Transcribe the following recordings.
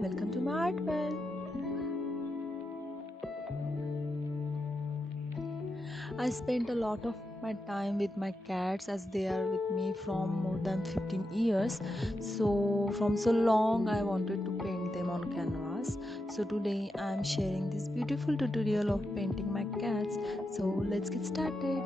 Welcome to my art well. I spent a lot of my time with my cats as they are with me from more than 15 years. So, from so long, I wanted to paint them on canvas. So, today I am sharing this beautiful tutorial of painting my cats. So, let's get started.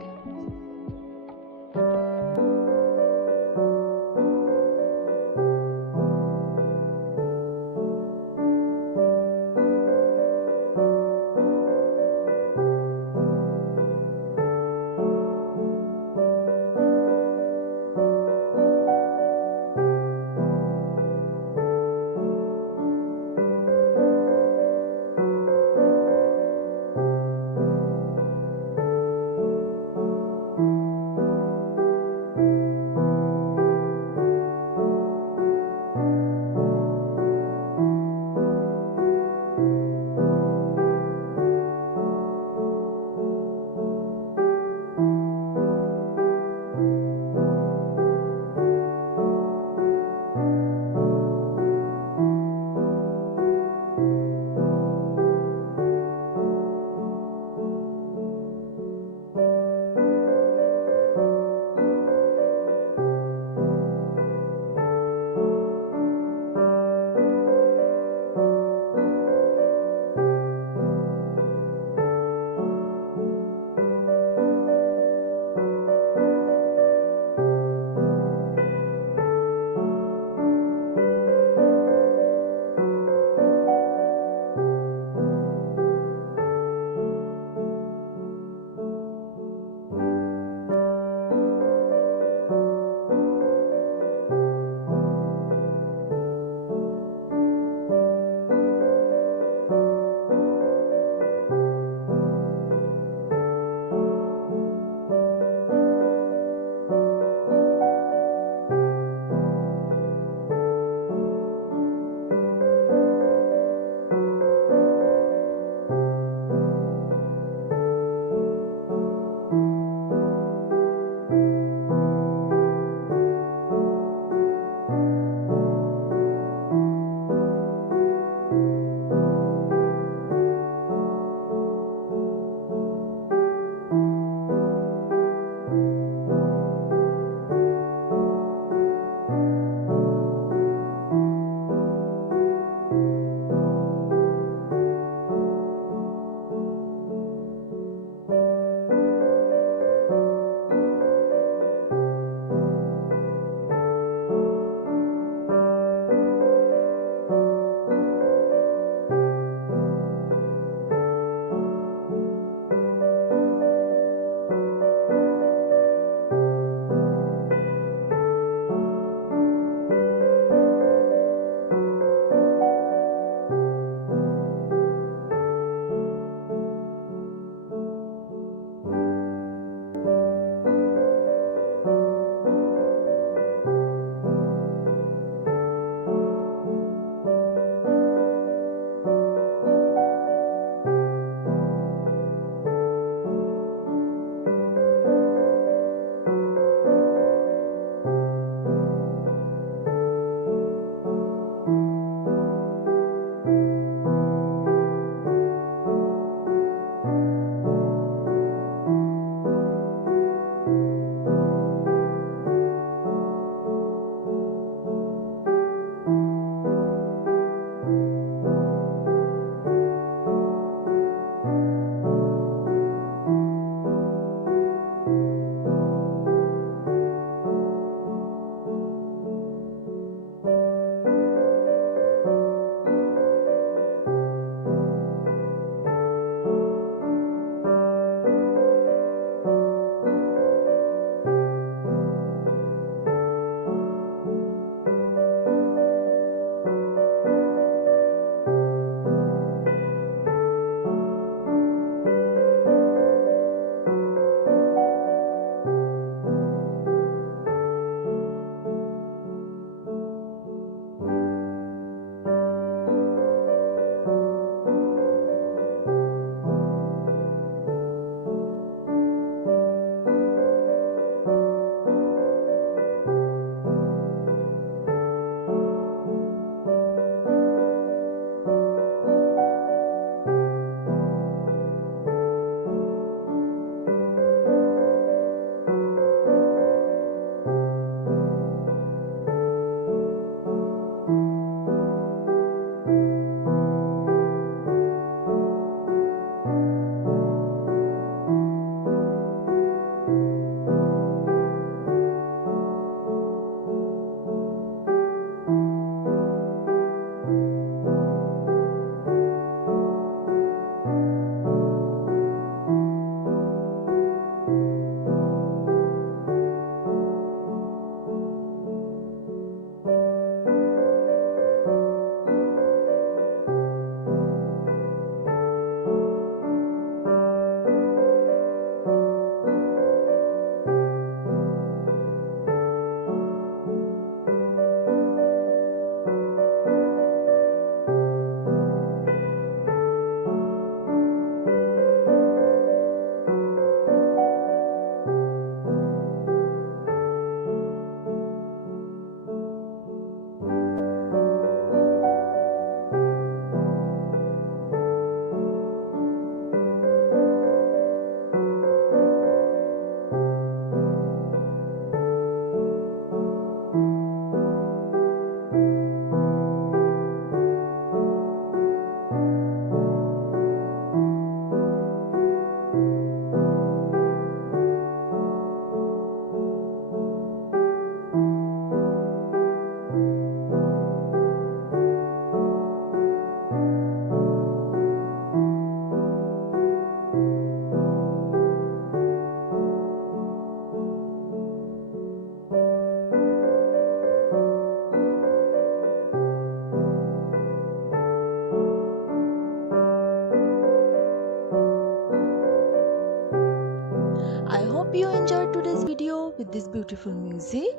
with this beautiful music.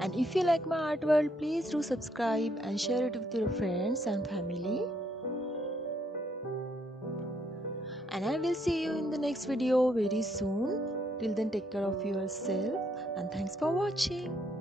And if you like my art world, please do subscribe and share it with your friends and family. And I will see you in the next video very soon. Till then, take care of yourself and thanks for watching.